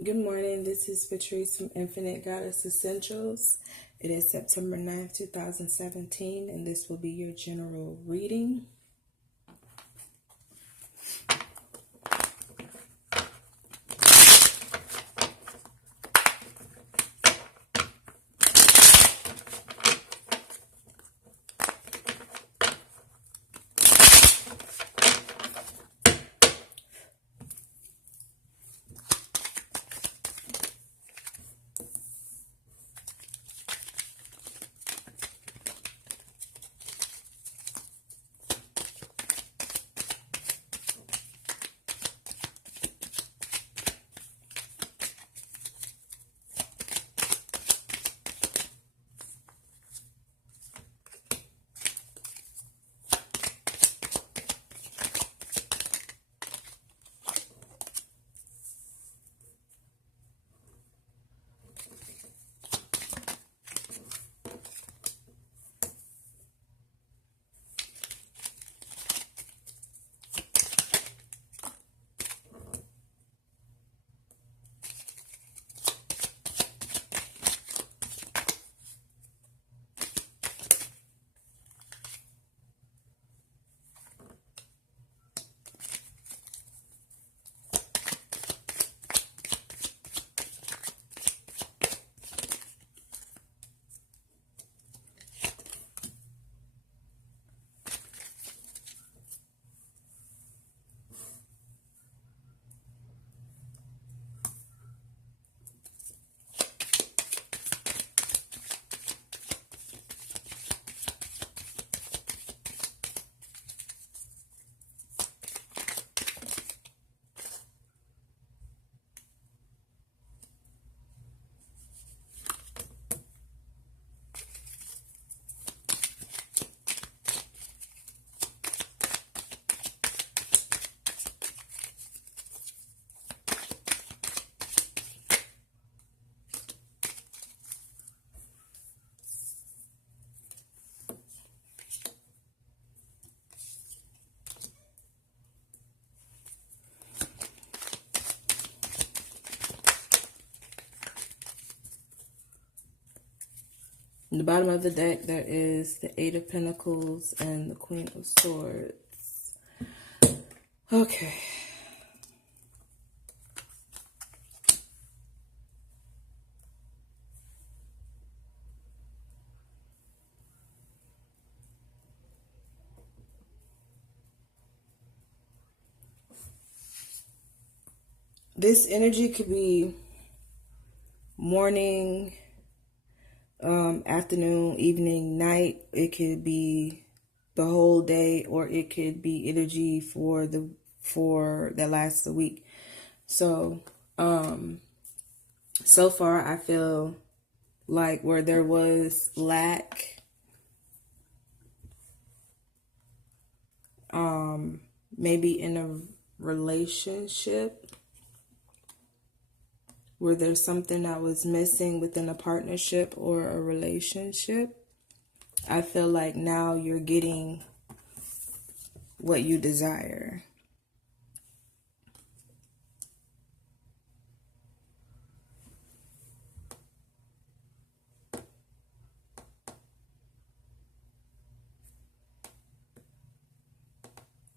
Good morning, this is Patrice from Infinite Goddess Essentials. It is September 9th, 2017, and this will be your general reading. In the bottom of the deck, there is the Eight of Pentacles and the Queen of Swords. Okay. This energy could be morning, afternoon, evening, night. It could be the whole day, or it could be energy for that lasts a week. So so far I feel like where there was lack, maybe in a relationship, where there's something that was missing within a partnership or a relationship, I feel like now you're getting what you desire.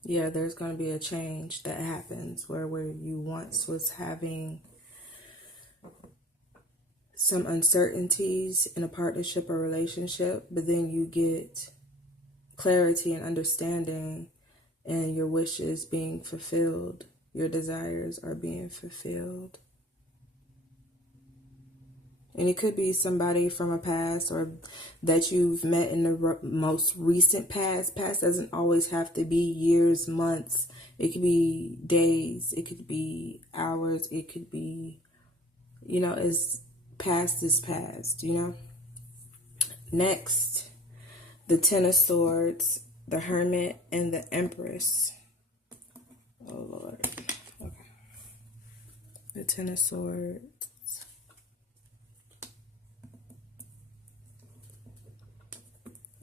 Yeah, there's going to be a change that happens where you once was having some uncertainties in a partnership or relationship, but then you get clarity and understanding, and your wishes being fulfilled, your desires are being fulfilled. And it could be somebody from a past or that you've met in the most recent past. Past doesn't always have to be years, months. It could be days. It could be hours. It could be, as past is past, Next, the Ten of Swords, the Hermit, and the Empress. Oh, Lord. Okay. The Ten of Swords.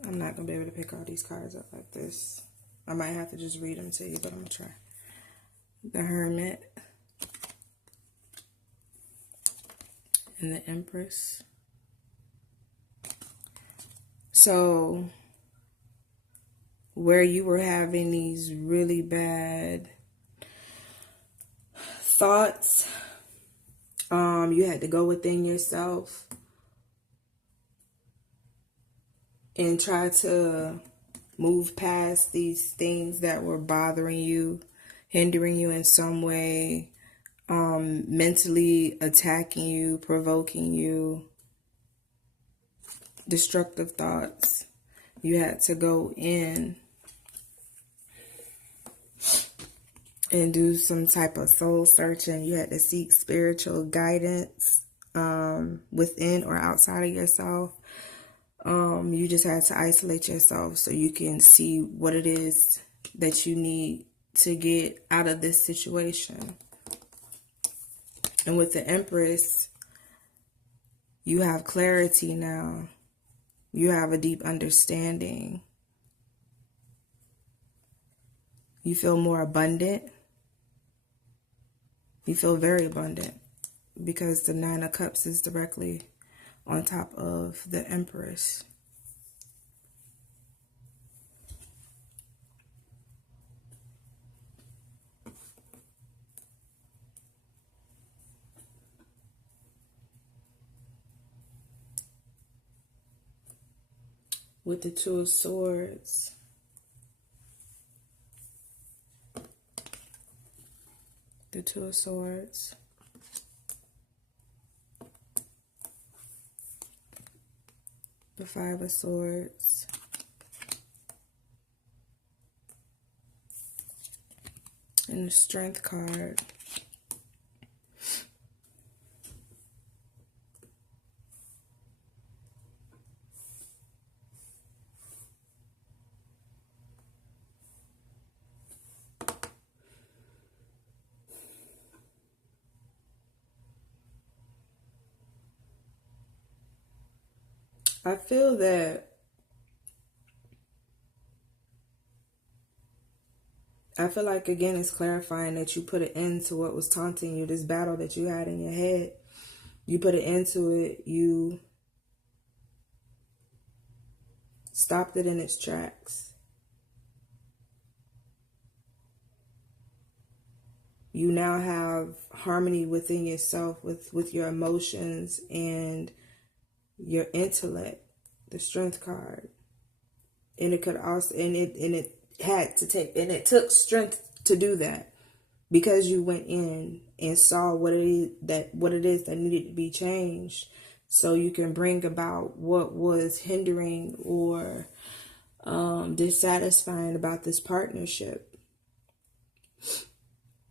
I'm not going to be able to pick all these cards up like this. I might have to just read them to you, but I'm going to try. The Hermit. and the Empress. So where you were having these really bad thoughts, you had to go within yourself and try to move past these things that were bothering you, hindering you in some way, mentally attacking you, provoking you, destructive thoughts. You had to go in and do some type of soul searching. You had to seek spiritual guidance within or outside of yourself. You just had to isolate yourself so you can see what it is that you need to get out of this situation. And with the Empress, you have clarity now. You have a deep understanding. You feel more abundant. You feel very abundant because the Nine of Cups is directly on top of the Empress. With the Two of Swords, the Two of Swords, the Five of Swords, and the Strength card. I feel like, again, it's clarifying that you put an end to what was taunting you, this battle that you had in your head. You put an end to it. You stopped it in its tracks. You now have harmony within yourself with your emotions and your intellect, the Strength card. And it could also, and it had to take, and it took strength to do that, because you went in and saw what it is that needed to be changed, so you can bring about what was hindering or dissatisfying about this partnership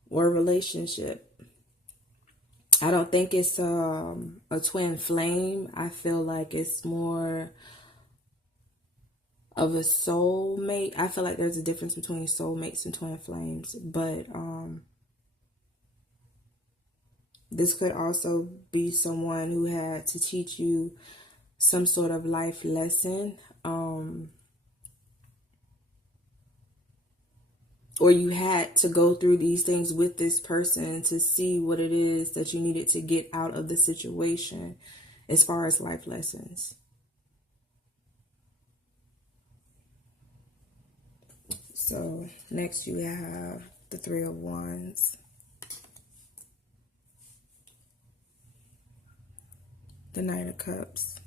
or relationship. I don't think it's a twin flame. I feel like it's more of a soulmate. I feel like there's a difference between soulmates and twin flames, but this could also be someone who had to teach you some sort of life lesson, or you had to go through these things with this person to see what it is that you needed to get out of the situation as far as life lessons. So next you have the Three of Wands, the Knight of Cups,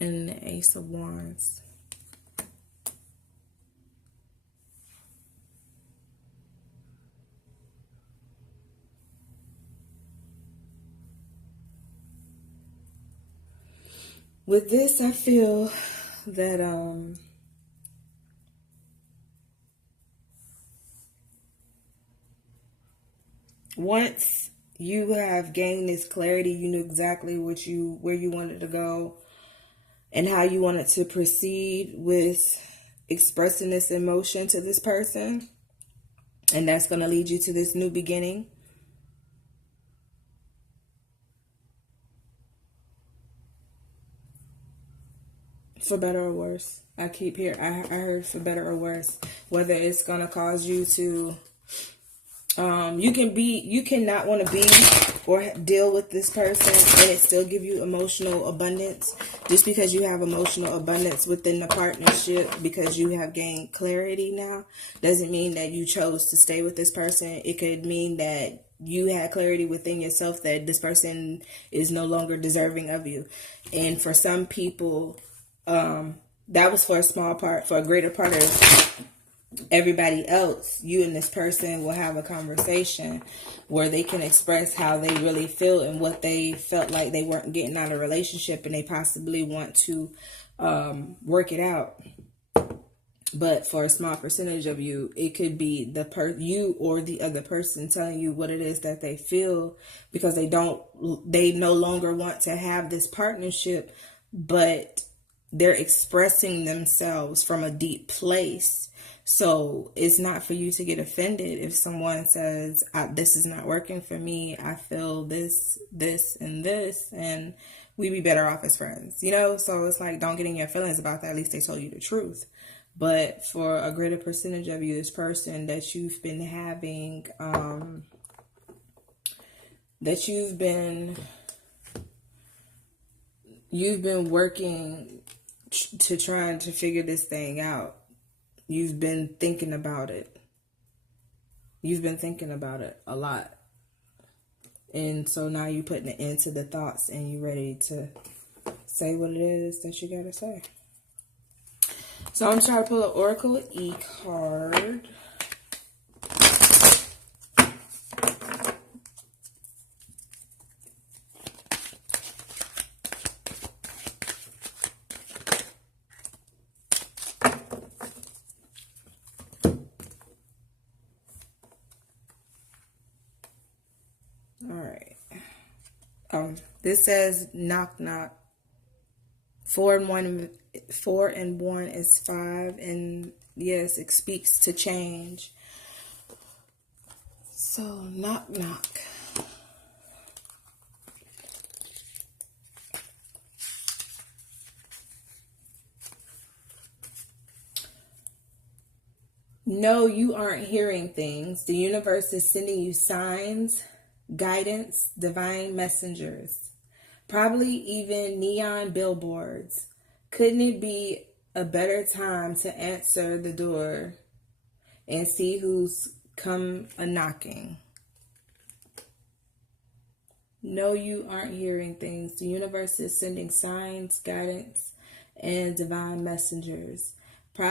and the Ace of Wands. With this, I feel that once you have gained this clarity, you knew exactly where you wanted to go and how you wanted to proceed with expressing this emotion to this person, and that's going to lead you to this new beginning. For better or worse. I heard for better or worse. Whether it's going to cause you to You cannot want to be or deal with this person and it still give you emotional abundance. Just because you have emotional abundance within the partnership, because you have gained clarity now, doesn't mean that you chose to stay with this person. It could mean that you had clarity within yourself that this person is no longer deserving of you. And for some people, that was for a small part. For a greater part of everybody else, you and this person will have a conversation where they can express how they really feel and what they felt like they weren't getting out of a relationship, and they possibly want to work it out. But for a small percentage of you, it could be you or the other person telling you what it is that they feel, because they no longer want to have this partnership, but they're expressing themselves from a deep place. So it's not for you to get offended if someone says, this is not working for me. I feel this, and this, and we'd be better off as friends, So it's like, don't get in your feelings about that. At least they told you the truth. But for a greater percentage of you, this person that you've been having, that you've been working to trying to figure this thing out. You've been thinking about it. You've been thinking about it a lot. And so now you're putting it into the thoughts and you're ready to say what it is that you got to say. So I'm trying to pull an Oracle E card. All right. This says knock knock. 4 and 1 is 5, and yes, it speaks to change. So knock knock. No, you aren't hearing things. The universe is sending you signs, guidance, divine messengers. Probably even neon billboards. Couldn't it be a better time to answer the door and see who's come a knocking? No, you aren't hearing things. The universe is sending signs, guidance, and divine messengers.